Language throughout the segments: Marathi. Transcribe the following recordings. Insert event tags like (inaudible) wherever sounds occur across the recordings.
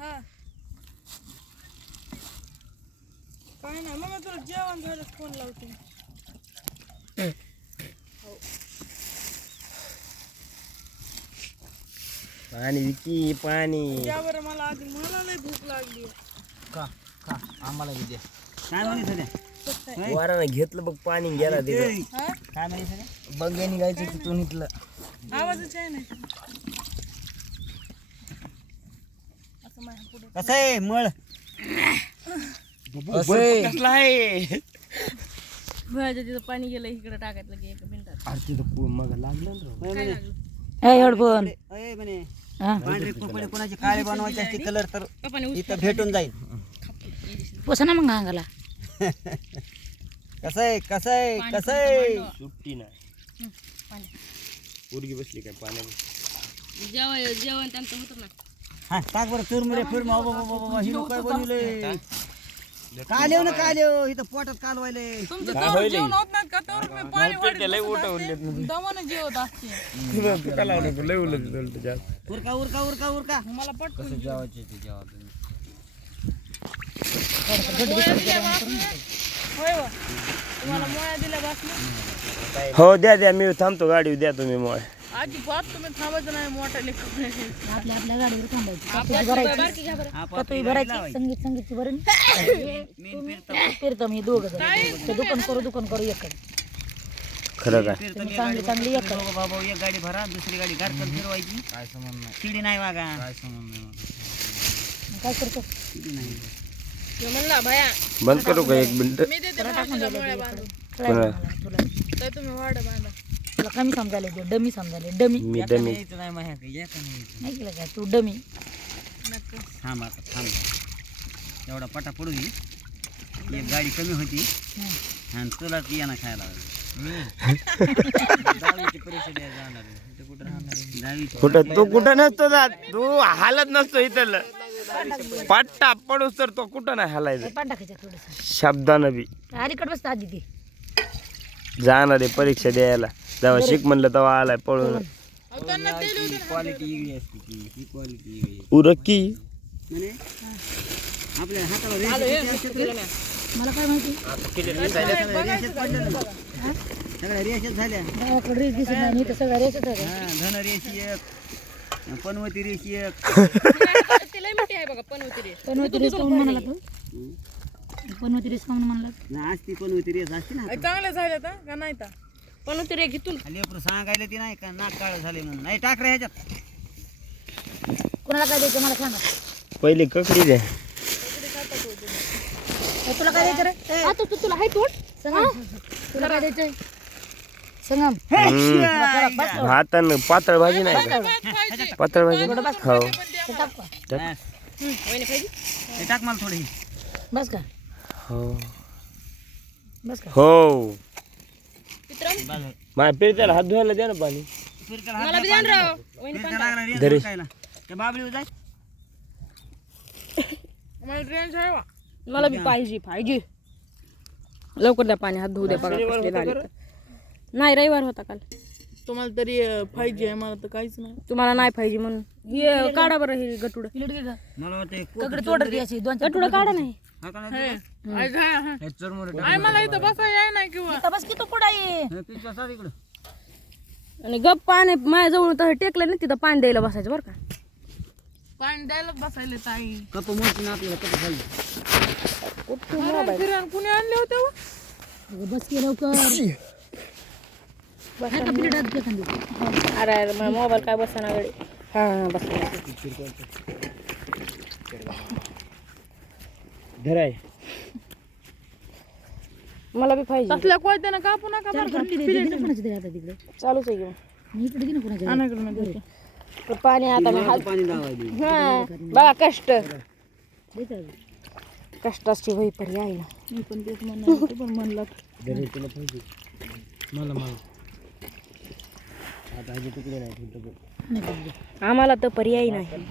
हा. काय नाही मग तुला जेवण झालं फोन लावते. पाणी विकी पाणी. बरं मला आधी मला लय भूक लागली. का? का? आम्हाला बी द्या काय? वारानं घेतलं बघ पाणी गेला तिथं. हा? काय निघायचं तिथून इथलं आवाजच आहे नाही असं माझ्या पुढे कसं आहे मळ? कसलं आहे? भुयाच्या तिथं पाणी गेलं इकडे टाकायचं लगे एका मिनिटात. अरे तिथं पु- मग लागलं ना राव. काय लागलं? हेडफोन अय म्हणे हा. पांढरे कुपडे कोणाचे काळे बनवायचे असते कलर तर इथं भेटून जाईल. पोसा ना मग अंगाला. कसं आहे कसं आहे कसं आहे? सुट्टी नाही. पाणी. पोरगी बसली काय पाण्यात जेवण जेवण त्यांचं होतं ना. हा टाक बरं चुरमुरे फिर हिरो काय बनवले काल येऊ ना काल येऊ इथं पोटात काल व्हायले तुमचं काय तेवढं होईल? जेवण होत नाही का? तेवढं मी पाणी वाढीत लय बसत उठवले असते. दमानं जेवत असते. तुला लावलं लय उलट उलट जास्त. उरका उरका उरका उरका. मला पटकन जेवायचे ते जेवा होय हो. तुम्हाला मोळ्या दिल्या हो द्या द्या मी थांबतो गाडी द्या तुम्ही मग अजिबात तुम्ही थांबायचं नाही मोठ्या लेकरं (laughs) आपल्या आपल्या गाडीवर थांबायची. बारकी घ्या बरं. कतोई भरायची संगीत संगीतची भरून. (laughs) फिरतो. मी दोघं जण. ते दुकान करू दुकान करू एक खरं काय फिरतो चांगली चांगली एक बाबा एक गाडी भरा दुसरी गाडी घरकर फिरवायची. काय नाही. नाही वागा. काय नाही काय करतो? शिडी नाही ह्यो म्हणला भया बंद करू का एक मिनिट? मी देते मावशीला मोळ्या बांधून. काय मला तुला तर तुम्ही वाडं बांधा. तुला कमी समजायला ते डमी समजायला डमी. मी डमी. यायचं नाही माझ्या काही एका नाही यायचं. नाही केलं का तू डमी. थांब आता थांब एवढा पटा पडू दे. एक गाडी कमी होती. आणि तुलाच या ना खायला दहावीची परीक्षा द्यायला जाणार आहे. इथं कुठं राहणार आहे? दहावीची कुठं तू कुठं नसतो जात. तू हालत नसतो इथं पट्टा पडूस तर तो कुठं नाही हालायचं. पान टाकायचं थोडस. शब्दानं बी. अलीकडे बसता आधी ती. जाणार आहे परीक्षा द्यायला. जेव्हा शिक म्हणलं तेव्हा आलाय पळून. क्वालिटी वेगळी असते ती. ही क्वालिटी वेगळी आहे. उरकी म्हणे आपल्या हातावर रेषा किती असतात रे? मला काय माहिती? सगळ्या रेषेत पडल्या ना. सगळ्या रेषेत झाल्या. गावाकडे रेस दिसत नाही इथं सगळ्या रेसच आहे. हा धन रेषी एक पनवती रेषी एक. ती लय मोठी आहे बघा पण होती रे पनवती रेस काऊन म्हणाला तू? पनवती रेस काऊन म्हणला ना असती पनवती रेस असते ना चांगले झाले तर का नाही तर पण होती रे घेतून लेकर सांगायला ती नाही का नाक काळ झाले म्हणून. नाही टाक रे ह्याच्यात. कोणाला काय द्यायचं मला सांगा. पहिले ककडी द्या तुला काय द्यायचं रे? तू तू तुला हाय तोड? संगम. तुला काय द्यायचंय? संगम. भातानं पातळ भाजी नाही का? पातळ भाजी. हो. ते टाक. का? बस. हे टाक मला थोडी बस का. हो. बस का? हो. बाजूला. माझ्या पिरत्याला हात धुवायला द्या ना पाणी. हात द्या पाणी. फिरत्या लागला रेस धरे. हुडकायला. त्या बाबळीवर जाय. मला रेंज आहे वा मला बी पाहिजे पाहिजे. लवकर द्या पाणी हात धुऊ दे बघा कसले झाले तर. नाही रविवार होता काल. तुम्हाला तरी फाय जी आहे मला तर काहीच नाही. तुम्हाला नाही पाहिजे म्हणून. हे काढा बरं हे गटुड. का मला वाटतं ककडे तोडत द्यायची दोन चार गटुड काढा नाही. हा का नाही तुला? हे चुरमुरे मला इथं बसा याय नाही किंवा. इथं बस की तू कुठं हे सार इकडं. आणि गप पाणी माझ्याजवळ तर टेकलं नाही तिथं पाणी द्यायला बसायचं बरं का? पाणी द्यायला बसायले ताई. कप मोठी ना आपल्याला कप खाली. फिरायला कुणी आणले होते हो? बस की लवकर. घे खाली. अरे अरे मोबाईल काय बसा ना गडी हा हा बस धराय. मला बी पाहिजे. तसल्या कोयत्यानं कापू नका हातात इकडे चालूच आहे घेऊन. मी इकडे घे ना कोणाच्या अनाकडून देते. तर पाणी आता मी हात पाणी लावायला हा बघा कष्ट. आहे. कष्टाची वही पर्याय ना. मी पण तेच म्हणणार होते, पण म्हणलं तुला पाहिजे. मला मला आता तुकडे नाही का. आम्हाला तर पर्याय नाही.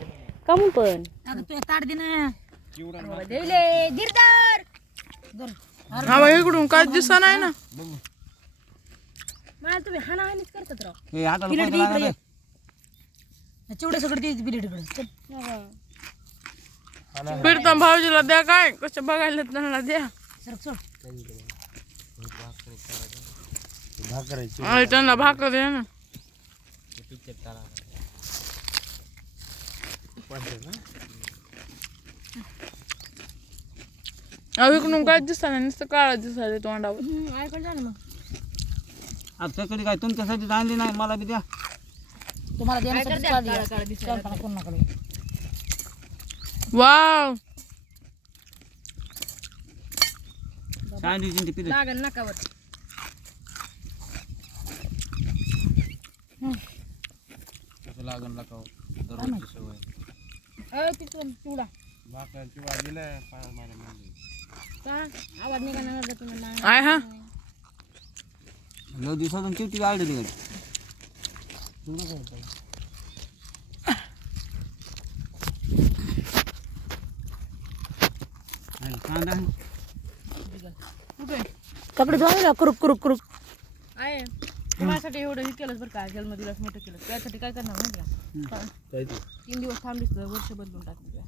कमून पण? एक ताट दे ना. गिरदार. हा इकडून काय दिसा नाही ना? मला तुम्ही हाणाहानीच करतात राव. हे हाताला प्लेट कोणतं दे इकडे. लागलं? ये. चिवडे सगळं द्यायची प्लेट इकडे. चल. प्रीतम भाऊजीला द्या काय? कसं बघायला त्यांना द्या. आणि त्यांना भाकर द्या ना. इकडून काय दिसता नाही नुसतं काळं दिसायला तोंडावर. ऐकून जा ना मग. आता कधी काय तुमच्यासाठी आणली नाही मला बी द्या. तुम्हाला देण्यासाठी चालली स्वयंपाक करू नका लगे. वाव. लागन नकावर अ तिथून चिवडा का आवाज निघाला ना तुम्हाला आहे हा. लव दिवसातून किती गाडी कांदा? कुठे कपडे धुवायला कुरुप कुरुप कुरुप. आहे. माझ्यासाठी एवढं हे केलंच बरं का जन्म दिलास मोठं केलं त्यासाठी काय करणार माहिती का? तीन दिवस थांबलीस तर वर्ष बदलून टाकली.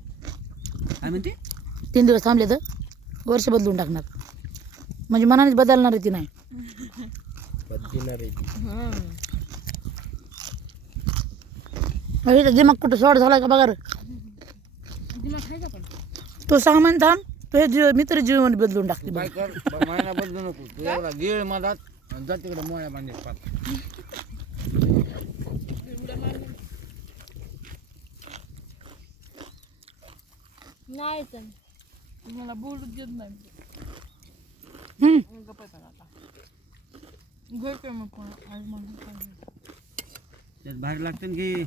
काय म्हणते? तीन दिवस थांबले तर? वर्ष बदलून टाकणार. म्हणजे मनानेच बदलणार ती नाही. अरे दिमाग कुठं शॉर्ट झाला का बघा रे. आहे तो सहा महिने थांब तो हे जीव मित्र जीवन बदलून टाकते बघ. काय कर महिना बदलू नको. तू एवढा गिळ मधात आणि जा तिकडे मोळ्या पात नाही तर. मला बोलूच देत नाही काय मग कोण? आज काय. त्यात बाहेर लागतं ना की?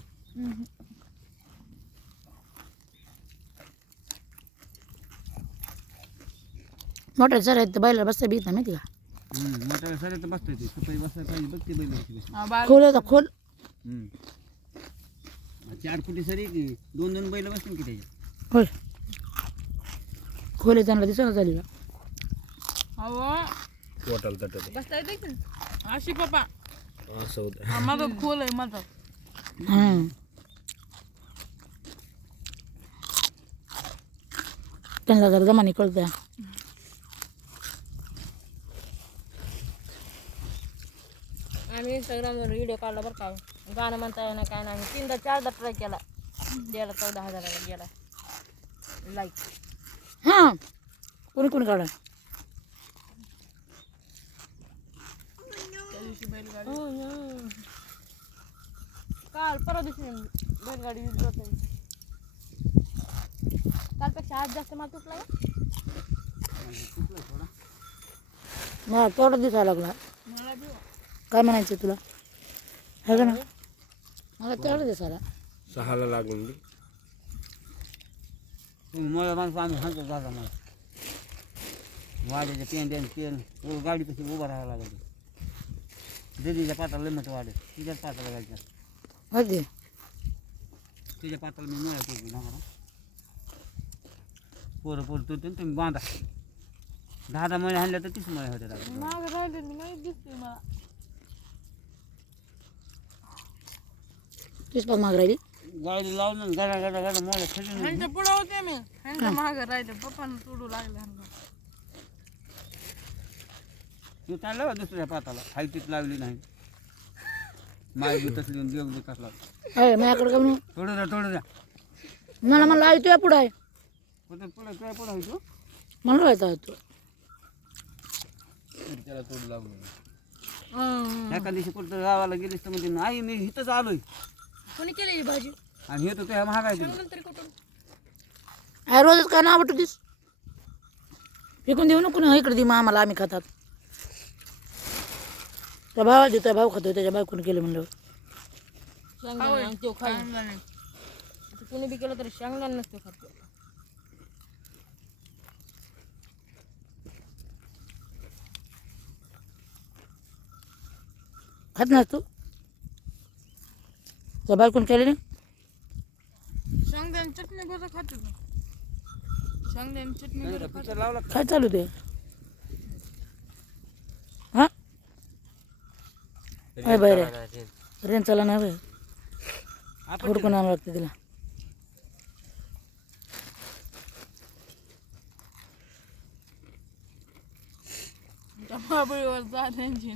मोठ्या सर आहेत तर बैला बसता बीत नाही माहिती का? हम्म, मोठ्या सर तर येते. पाहिजे बघ ते बैल कशी. बसली. हा, खोल होता खोल. हम्म. चार फुटी सरी की? दोन दोन बैल बसतील की त्याच्यात? होय. खोल त्यांना दिसत झाली का अहो. पोटाला तटत बसता येते की अशी पप्पा. असं होतं. हा, माझं खोल आहे माझं. हम्म. त्यांना जरा जमाने कळतं आम्ही इंस्टाग्रामवर व्हिडिओ काढला बरं का. गाणं म्हणता येणार काय नाही. तीनदा चारदा ट्राय केला. द्यायला चौदा हजाराला गेला. लाईक हां. कोणी कोणी काढा काल परवा दिवशी बैलगाडी जात कालपेक्षा आज जास्त माल तुटला मला तेवढा दिसायला लागला काय म्हणायचं तुला? है का ना? मला तेवढा दिसायला सहाला लागून. तुम्ही मोळ्या माणसं आम्ही सांगतो जागा मला वाड्याच्या पेंड्यान तेल रोज गाडी कशी उभा राहावं लागत दिदीच्या पाताला लिमिट वाढे तिच्याच पाताला जायच्या माहिती तिच्या पाताला मी मुळ्या केली ना पोरं पोरं तुटून तुम्ही बांधा. दहा दहा मळे आणल्या तर तीस मळे होते दादा. माग राहिले नाही दिसते मला. तीच पाच माग राहिली? गाडी लावून गडा गडा गडा खेळून ह्यांच्या पुढं होते मी. ह्यांच्या माग राहिले. पप्पानं तोडू लागले ह्यांना. तू चालला दुसऱ्या पाताला? हायटीत लावली नाही. माय बी तसली देव बी कसला. माझ्याकडे का म्हणून? थोडं द्या थोडं द्या मला म्हणलं आई तुझ्या पुढं आहे. पुढे पुढे तुझ्या पुढे आहे तू? म्हणलं व्हायचं आहे तू एका दिवशी कुठं गावाला गेलीस तर म्हणजे आई मी इथंच आलोय. कोणी केलेली भाजी? आणि हे तर तुझ्या महाग आहे तुला नंतर कुठून? अरे रोजच काय नाव वाटू तीस फेकून देऊ नको ना इकडे दे मग आम्हाला आम्ही खातात. त्या भावाला देतोय भाऊ खातोय त्याच्या बायकोने केलं म्हणलं शेंगदाणा आणि तो खाई. कोणी बी केलं तरी शेंगदाणा नसतो खातो खात नास तू? Zobaczmy, Karolina. शेंगदाणे चटणी बरं खातो मी. शेंगदाणे चटणी बरं खातो. पिक्चर लावला काय चालू ते? हा? काय बाहेर आहे? रेन चला नाही बाई हुडकून आणावं लागते तिला? त्या बाबळीवर जा त्यांची